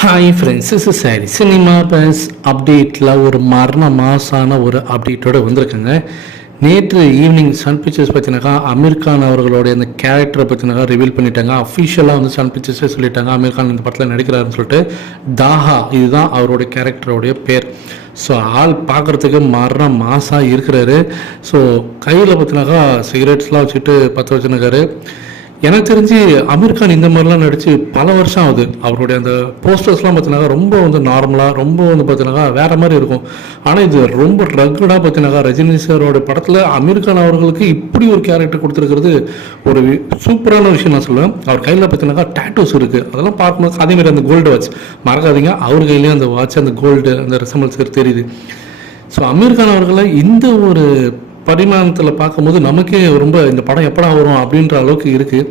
Hi friends is sorry cinema buzz அப்டேட்டில் ஒரு மரண மாசான ஒரு அப்டேட்டோடு வந்திருக்குங்க. நேற்று ஈவினிங் சன் பிக்சர்ஸ் பற்றினாக்கா அமீர் கான் அவர்களுடைய அந்த கேரக்டரை பற்றினாக்கா ரிவீல் பண்ணிட்டாங்க. அஃபிஷியலாக வந்து சன் பிக்சர்ஸே சொல்லிட்டாங்க. அமீர் கான் இந்த படத்தில் நடிக்கிறாருன்னு சொல்லிட்டு தாஹா இதுதான் அவருடைய கேரக்டருடைய பேர். ஸோ ஆள் பார்க்குறதுக்கு மரண மாசாக இருக்கிறாரு. ஸோ கையில் பார்த்தினாக்கா சிகரெட்ஸ்லாம் வச்சுட்டு பற்ற வச்சுருக்காரு. எனக்கு தெரிஞ்சு அமீர் கான் இந்த மாதிரிலாம் நடித்து பல வருஷம் ஆகுது. அவருடைய அந்த போஸ்டர்ஸ்லாம் பார்த்தீங்கன்னா ரொம்ப வந்து நார்மலாக ரொம்ப வந்து பார்த்தீங்கன்னா வேற மாதிரி இருக்கும். ஆனால் இது ரொம்ப ட்ரக்குடாக பார்த்தீங்கன்னா ரஜினி சாரோட படத்தில் அமீர் கான் அவர்களுக்கு இப்படி ஒரு கேரக்டர் கொடுத்துருக்கிறது ஒரு வி- சூப்பரான விஷயம் நான் சொல்லுவேன். அவர் கையில் பார்த்தீங்கன்னா டேட்டூஸ் இருக்குது அதெல்லாம் பார்க்கும்போது அதே மாதிரி அந்த கோல்டு வாட்ச் மறக்காதீங்க. அவர் கையிலேயே அந்த வாட்ச் அந்த கோல்டு அந்த ரெசமல்ஸ் தெரியுது. ஸோ அமீர் கான் அவர்களை இந்த ஒரு பரிமாணத்தில் பார்க்கும்போது நமக்கே ரொம்ப இந்த படம் எப்படா வரும் அப்படின்ற அளவுக்கு இருக்குது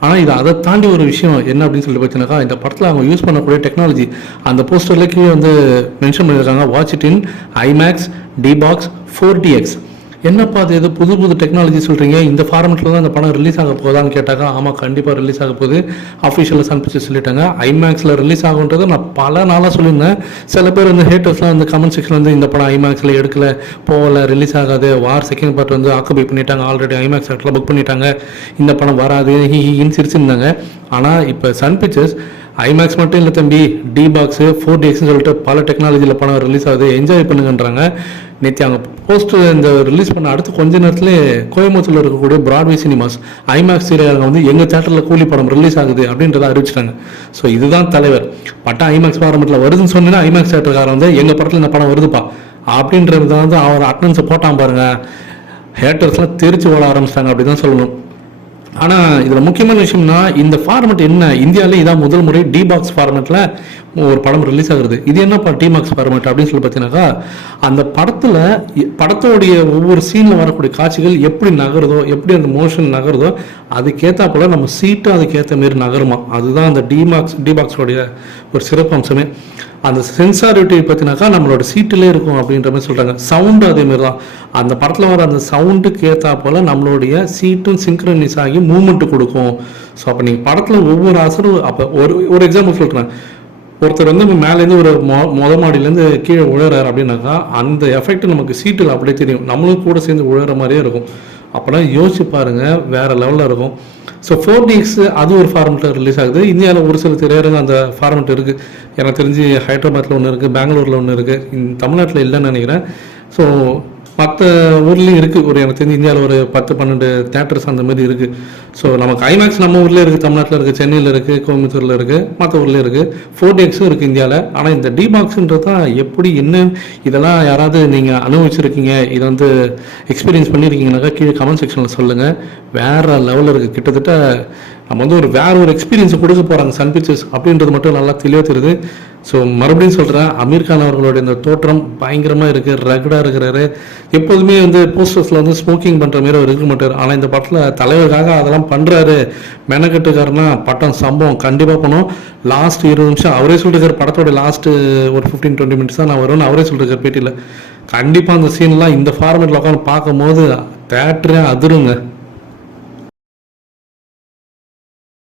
ஆனால் இது அதை தாண்டி ஒரு விஷயம் என்ன அப்படின்னு சொல்லி பார்த்தீங்கன்னாக்கா இந்த படத்தில் அவங்க யூஸ் பண்ணக்கூடிய டெக்னாலஜி அந்த போஸ்டர்லேயே கீழே வந்து மென்ஷன் பண்ணியிருக்காங்க watch it in IMAX D Box four DX என்னப்பா அது எது புது புது டெக்னாலஜி சொல்கிறீங்க இந்த ஃபார்மெட்டில் தான் இந்த படம் ரிலீஸ் ஆக போதான்னு கேட்டாக்கா ஆமாம் கண்டிப்பாக ரிலீஸ் ஆக போகுது. அஃபிஷியலாக சன் சொல்லிட்டாங்க. ஐமேக்ஸில் ரிலீஸ் ஆகுன்றதை நான் பல நாளாக சொல்லியிருந்தேன். சில பேர் வந்து ஹேட்டர்ஸ்லாம் வந்து கமெண்ட் செக்ஷன் வந்து இந்த படம் ஐமேக்ஸில் எடுக்கல போகல ரிலீஸ் ஆகாது. வார் செகண்ட் பார்ட் வந்து ஆக்குபை பண்ணிட்டாங்க. ஆல்ரெடி ஐமேக்ஸ் ஆட்டில் புக் பண்ணிட்டாங்க. இந்த படம் வராது. ஹின்னு சிரிச்சிருந்தாங்க ஆனால் இப்போ சன் பிக்சர்ஸ் ஐமேக்ஸ் மட்டும் இல்லை தம்பி டி பாக்ஸு ஃபோர் டிஎக்ஸ்னு சொல்லிட்டு பல டெக்னாலஜியில் படம் ரிலீஸ் ஆகுது. என்ஜாய் பண்ணுங்கன்றாங்க. நேற்று அவங்க போஸ்ட்டு இந்த ரிலீஸ் பண்ண அடுத்து கொஞ்ச நேரத்துலேயே கோயம்புத்தூரில் இருக்கக்கூடிய பிராட்வே சினிமாஸ் ஐமேக்ஸ் சீரியல் வந்து எங்கள் தேட்டரில் கூலி படம் ரிலீஸ் ஆகுது அப்படின்றத அறிவிச்சிட்டாங்க. ஸோ இதுதான் தலைவர். பட்டம் ஐமேக்ஸ் பாரம்பரியத்தில் வருதுன்னு சொன்னீங்கன்னா ஐமேக்ஸ் தேட்டருக்காரன் வந்து எங்கள் படத்தில் இந்த படம் வருதுப்பா. அப்படின்றது வந்து அவர் அட்டனன்ஸை போட்டான் பாருங்கள் ஹேட்டர்ஸ்லாம் தெரிச்சு ஓட ஆரம்பிச்சிட்டாங்க அப்படி தான் சொல்லணும். ஆனால் இதில் முக்கியமான விஷயம்னா இந்த ஃபார்மெட் என்ன? இந்தியாவிலே இதான் முதல் முறை டி பாக்ஸ் ஃபார்மெட்டில் ஒரு படம் ரிலீஸ் ஆகுது இது என்னப்பா டி பாக்ஸ் ஃபார்மெட் அப்படின்னு சொல்லி பார்த்தீங்கன்னாக்கா அந்த படத்தில் படத்தோடைய ஒவ்வொரு சீனில் வரக்கூடிய காட்சிகள் எப்படி நகருதோ எப்படி அந்த மோஷன் நகருதோ அதுக்கேற்றா போல் நம்ம சீட்டும் அதுக்கேற்ற மாரி நகருமா? அதுதான் அந்த டி பாக்ஸ் டி பாக்ஸோடைய ஒரு சிறப்பு அம்சமே. அந்த சென்சாரிட்டி பார்த்தினாக்கா நம்மளோட சீட்டிலே இருக்கும் அப்படின்ற மாதிரி சொல்கிறாங்க சவுண்டு அதேமாரி தான் அந்த படத்தில் வர அந்த சவுண்டுக்கு ஏற்றா போல் நம்மளுடைய சீட்டும் சிங்க்ரனைஸ் ஆகி மூமெண்ட்டு கொடுக்கும். ஸோ அப்போ நீங்கள் படத்தில் ஒவ்வொரு அசரும் அப்போ ஒரு ஒரு எக்ஸாம்பிள் சொல்கிறேன் ஒருத்தர் வந்து மேலேருந்து ஒரு மொ மொத மாடியிலேருந்து கீழே உழறாரு அப்படின்னாக்கா அந்த எஃபெக்ட் நமக்கு சீட்டில் அப்படியே தெரியும். நம்மளும் கூட சேர்ந்து உழற மாதிரியே இருக்கும். அப்போலாம் யோசிச்சு பாருங்கள் வேறு லெவலில் இருக்கும். ஸோ ஃபோர் டிஎக்ஸ் அது ஒரு ஃபார்மெட்டில் ரிலீஸ் ஆகுது. இந்தியாவில் ஒரு சில திரையரங்கு அந்த ஃபார்மெட் இருக்குது எனக்கு தெரிஞ்சு ஹைதராபாத்தில் ஒன்று இருக்குது பெங்களூரில் ஒன்று இருக்குது தமிழ்நாட்டில் இல்லைன்னு நினைக்கிறேன். ஸோ மற்ற ஊர்லேயும் இருக்குது ஒரு எனக்கு தெரிஞ்சு இந்தியாவில் ஒரு பத்து பன்னெண்டு தேட்டர்ஸ் அந்த மாதிரி இருக்குது ஸோ நமக்கு ஐமேக்ஸ் நம்ம ஊர்லேயே இருக்குது தமிழ்நாட்டில் இருக்குது சென்னையில் இருக்குது கோயம்புத்தூரில் இருக்குது மற்ற ஊர்லேயும் இருக்குது ஃபோர் டேக்ஸும் இருக்குது இந்தியாவில் ஆனால் இந்த டிபாக்ஸுன்றது தான் எப்படி என்ன இதெல்லாம் யாராவது நீங்கள் அனுபவிச்சிருக்கீங்க இதை வந்து எக்ஸ்பீரியன்ஸ் பண்ணியிருக்கீங்கனாக்கா கீழே கமெண்ட் செக்ஷனில் சொல்லுங்கள் வேறு லெவலில் இருக்குது கிட்டத்தட்ட நம்ம வந்து ஒரு வேற ஒரு எக்ஸ்பீரியன்ஸ் கொடுக்க போகிறாங்க சன் பிக்சர்ஸ் அப்படின்றது மட்டும் நல்லா தெளிவாக தெரியுது. ஸோ மறுபடியும் சொல்கிறேன் அமீர் கான் அவர்களுடைய இந்த தோற்றம் பயங்கரமாக இருக்குது ரகடாக இருக்கிறாரு. எப்போதுமே வந்து போஸ்டர்ஸில் வந்து ஸ்மோக்கிங் பண்ணுற மாதிரி அவர் இருக்க மாட்டார். ஆனால் இந்த படத்தில் தலைவருக்காக அதெல்லாம் பண்ணுறாரு மெனக்கட்டுக்காரனா பட்டம் சம்பவம் கண்டிப்பாக பண்ணும். லாஸ்ட் இருபது நிமிஷம் அவரே சொல்லிருக்காரு படத்தோட லாஸ்ட்டு ஒரு ஃபிஃப்டீன் டுவெண்ட்டி மினிட்ஸ் தான் நான் வரும்னு அவரே சொல்லிருக்காரு பேட்டியில். கண்டிப்பாக அந்த சீன்லாம் இந்த ஃபார்மேட்டில் உட்காந்து பார்க்கும்போது தேட்டரே அதிருங்க.